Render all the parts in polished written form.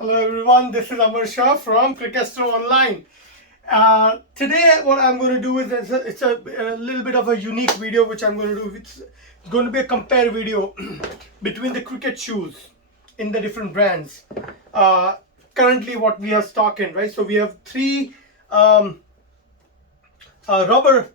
Hello everyone, this is Amar Shah from Cricketster Online. Today what I'm going to do is it's a little bit of a unique video which I'm going to do. It's going to be a compare video between the cricket shoes in the different brands. Currently what we are stocking, right? So we have three rubber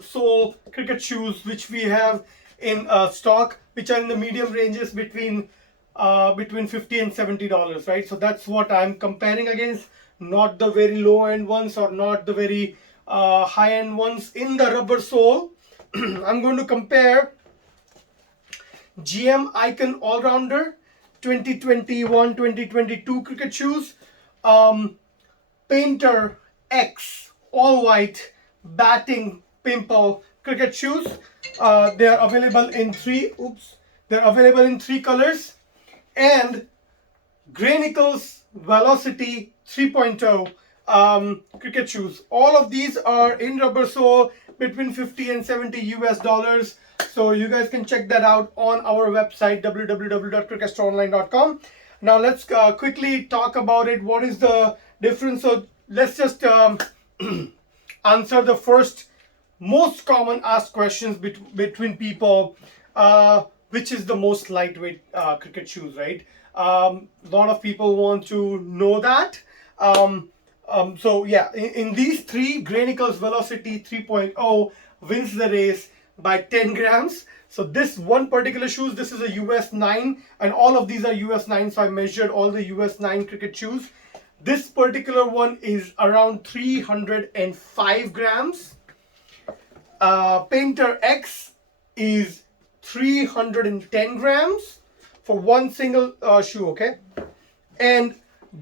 sole cricket shoes which we have in stock, which are in the medium ranges between $50 and $70, right? So that's what I'm comparing against, not the very low end ones or not the very high end ones in the rubber sole. I'm going to compare GM Icon All Rounder 2021-2022 cricket shoes, Payntr X All White Batting Pimple cricket shoes. They are available in three. They're available in three colors, and Gray Nicolls Velocity 3.0 cricket shoes. All of these are in rubber sole between 50 and 70 US dollars. So you guys can check that out on our website www.cricketsteronline.com. Now let's quickly talk about it. What is the difference? So let's just answer the first most common asked questions between people. Which is the most lightweight cricket shoes, right? A lot of people want to know that. So yeah, in these three, Gray Nicolls Velocity 3.0 wins the race by 10 grams. So this one particular shoes, this is a US 9, and all of these are US 9. So I measured all the US 9 cricket shoes. This particular one is around 305 grams. Payntr X is 310 grams for one single shoe, okay? And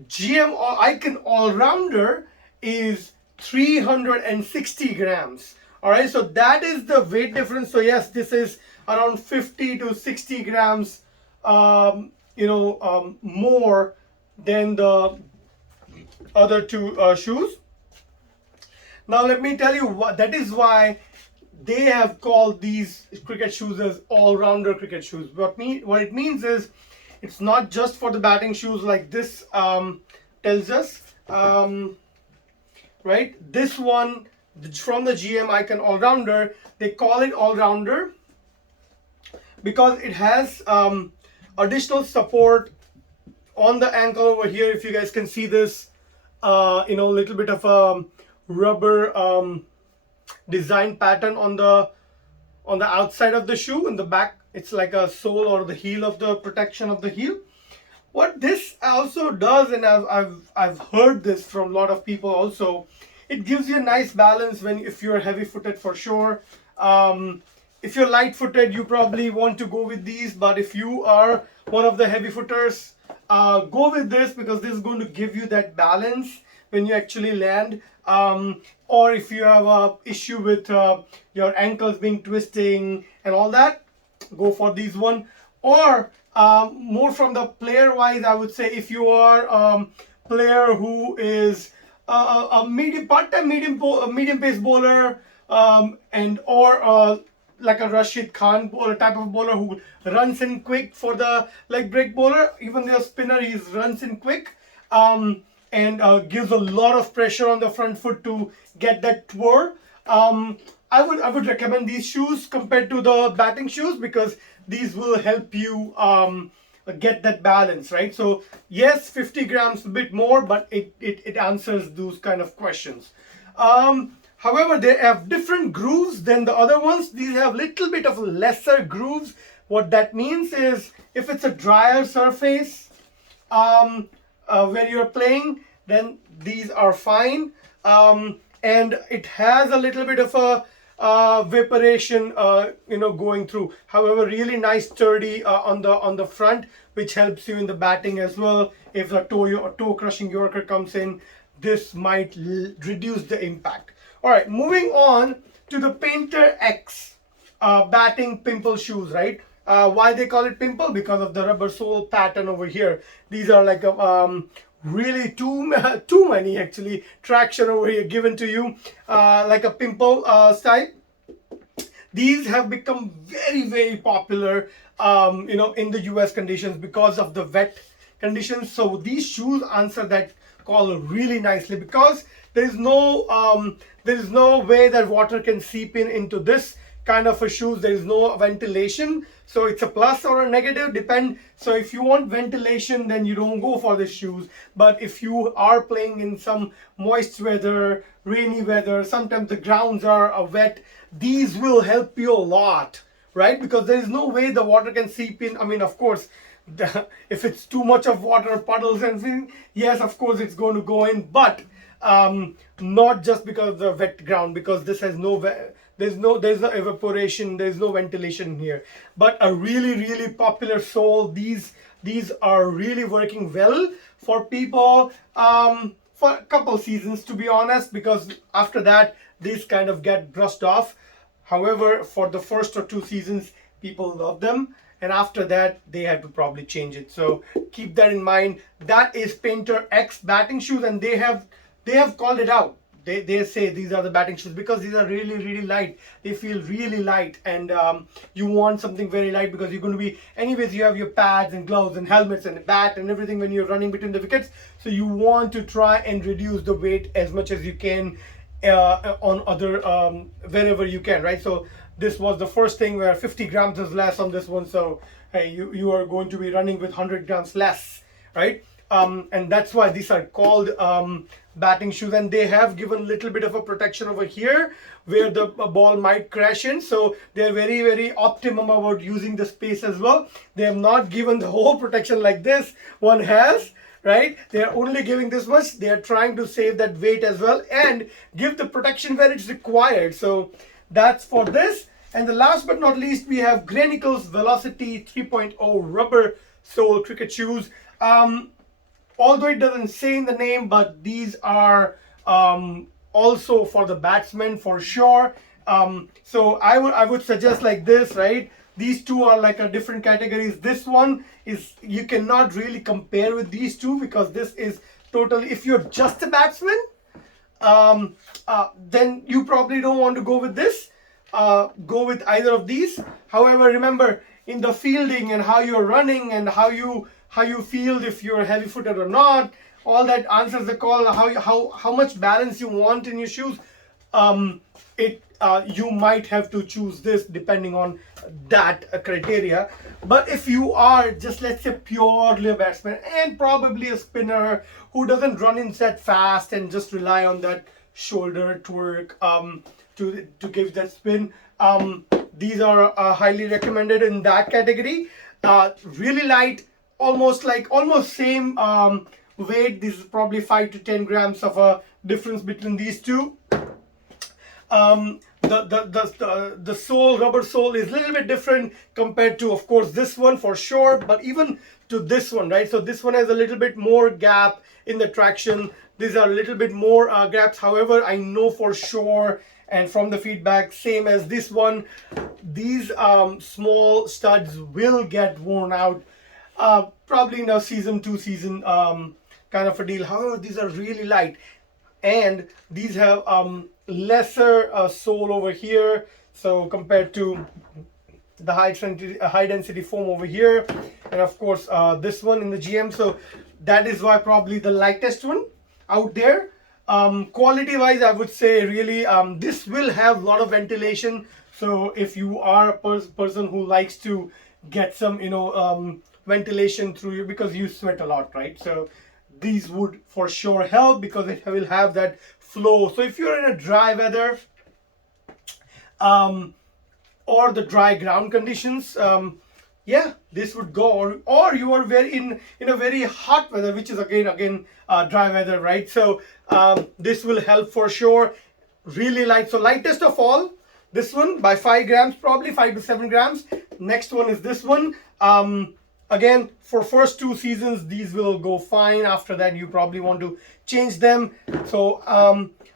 GM Icon All Rounder is 360 grams. All right, so that is the weight difference. So yes, this is around 50 to 60 grams, more than the other two shoes. Now let me tell you what that is why they have called these cricket shoes as all-rounder cricket shoes. What it means is it's not just for the batting shoes like this tells us, right? This one from the GM Icon All-Rounder, they call it all-rounder because it has additional support on the ankle over here. If you guys can see this, little bit of a rubber design pattern on the outside of the shoe. In the back, it's like a sole or the heel of the protection of the heel. What this also does, and I've heard this from a lot of people also, it gives you a nice balance if you're heavy footed, for sure. If you're light footed, you probably want to go with these, but if you are one of the heavy footers, go with this because this is going to give you that balance when you actually land. Or if you have a issue with your ankles being twisting and all that, go for these one. Or more from the player wise, I would say if you are a player who is a medium part-time medium pace bowler, or like a Rashid Khan bowler type of bowler who runs in quick for the leg break bowler, even the spinner, he runs in quick. And gives a lot of pressure on the front foot to get that twirl. I would recommend these shoes compared to the batting shoes because these will help you get that balance, right? So yes, 50 grams a bit more, but it answers those kind of questions. However, they have different grooves than the other ones. These have little bit of lesser grooves. What that means is if it's a drier surface, when you're playing, then these are fine, and it has a little bit of a vaporation going through. However, really nice sturdy on the front, which helps you in the batting as well. If a toe crushing yorker comes in, this might reduce the impact. All right, moving on to the Payntr X batting pimple shoes, right? Why they call it pimple? Because of the rubber sole pattern over here. These are like really too many actually traction over here given to you, like a pimple style. These have become very popular in the US conditions because of the wet conditions. So these shoes answer that call really nicely, because there is no way that water can seep in into this kind of a shoes. There is no ventilation, so it's a plus or a negative, depend. So if you want ventilation, then you don't go for the shoes. But if you are playing in some moist weather, rainy weather, sometimes the grounds are wet, these will help you a lot, right? Because there is no way the water can seep in. I mean, of course, if it's too much of water, puddles and things, yes, of course it's going to go in, but not just because of the wet ground, because this has there's no evaporation, there's no ventilation here. But a really popular sole. These are really working well for people for a couple seasons, to be honest, because after that these kind of get brushed off. However, for the first or 2 seasons, people love them, and after that they have to probably change it. So keep that in mind. That is Payntr X batting shoes, and they have called it out. They say these are the batting shoes because these are really light. They feel really light, and you want something very light because you're going to be, anyways, you have your pads and gloves and helmets and bat and everything when you're running between the wickets. So you want to try and reduce the weight as much as you can on other wherever you can, right? So this was the first thing where 50 grams is less on this one. So hey, you are going to be running with 100 grams less, right? And that's why these are called batting shoes, and they have given a little bit of a protection over here where the ball might crash in. So they're very optimum about using the space as well. They have not given the whole protection like this one has, right? They are only giving this much. They are trying to save that weight as well and give the protection where it's required. So that's for this. And the last but not least, we have Gray Nicolls Velocity 3.0 rubber sole cricket shoes. Although it doesn't say in the name, but these are also for the batsmen for sure. So I would suggest like this, right? These two are like a different categories. This one is, you cannot really compare with these two, because this is totally, if you're just a batsman, then you probably don't want to go with this. Go with either of these. However, remember, in the fielding and how you're running and how you feel, if you're heavy footed or not, all that answers the call. How much balance you want in your shoes. You might have to choose this depending on that criteria. But if you are just, let's say, purely a batsman and probably a spinner who doesn't run in set fast and just rely on that shoulder twerk to give that spin, these are highly recommended in that category. Really light, almost same weight. This is probably 5 to 10 grams of a difference between these two. The sole, rubber sole, is a little bit different compared to, of course, this one for sure, but even to this one, right? So this one has a little bit more gap in the traction. These are a little bit more gaps. However, I know for sure, and from the feedback, same as this one, these small studs will get worn out probably in a season, 2 season kind of a deal. However, these are really light, and these have lesser sole over here, so compared to the high density foam over here, and of course this one in the GM. So that is why probably the lightest one out there. Quality wise, I would say really this will have a lot of ventilation. So if you are a person who likes to get some ventilation through you, because you sweat a lot, right? So these would for sure help because it will have that flow. So if you're in a dry weather or the dry ground conditions, yeah, this would go. Or you are in a very hot weather, which is again dry weather, right? So this will help for sure. Really light. So lightest of all, this one by 5 grams, probably 5 to 7 grams. Next one is this one. Again, for first 2 seasons, these will go fine. After that, you probably want to change them. So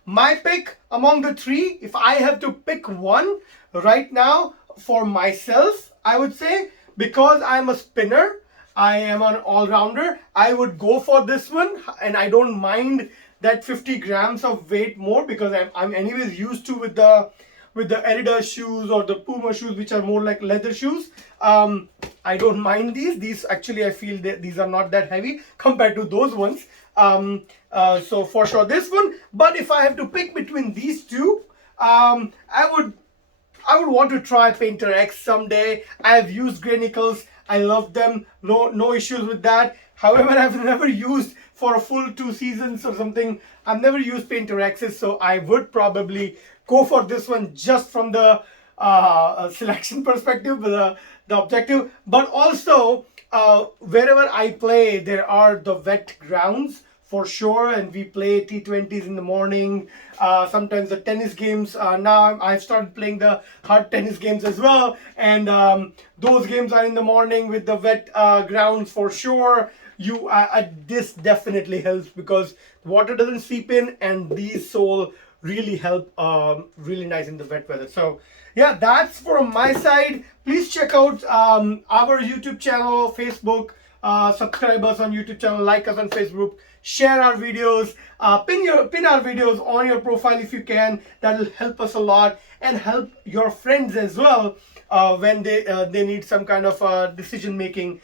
my pick among the 3, if I have to pick one right now for myself, I would say, because I'm a spinner, I am an all-rounder, I would go for this one, and I don't mind that 50 grams of weight more, because I'm anyways used to with the Adidas shoes or the Puma shoes, which are more like leather shoes. I don't mind these actually I feel that these are not that heavy compared to those ones. So for sure this one, but if I have to pick between these two, I would want to try Payntr X someday. I have used Gray Nicolls. I love them. No issues with that. However, I've never used for a full 2 seasons or something. I've never used Payntr X's, so I would probably go for this one just from the selection perspective, the objective. But also, wherever I play, there are the wet grounds for sure, and we play T20s in the morning, sometimes the tennis games. Now I've started playing the hard tennis games as well, and those games are in the morning with the wet grounds for sure. This definitely helps because water doesn't seep in, and these sole really help really nice in the wet weather. So yeah, that's from my side. Please check out our YouTube channel, Facebook. Subscribe us on YouTube channel, like us on Facebook, share our videos, pin our videos on your profile if you can. That will help us a lot and help your friends as well when they need some kind of decision making.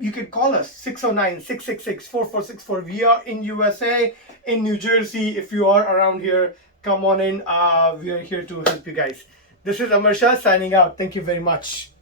You can call us 609-666-4464. We are in USA, in New Jersey. If you are around here, come on in. We are here to help you guys. This is Amar Shah signing out. Thank you very much.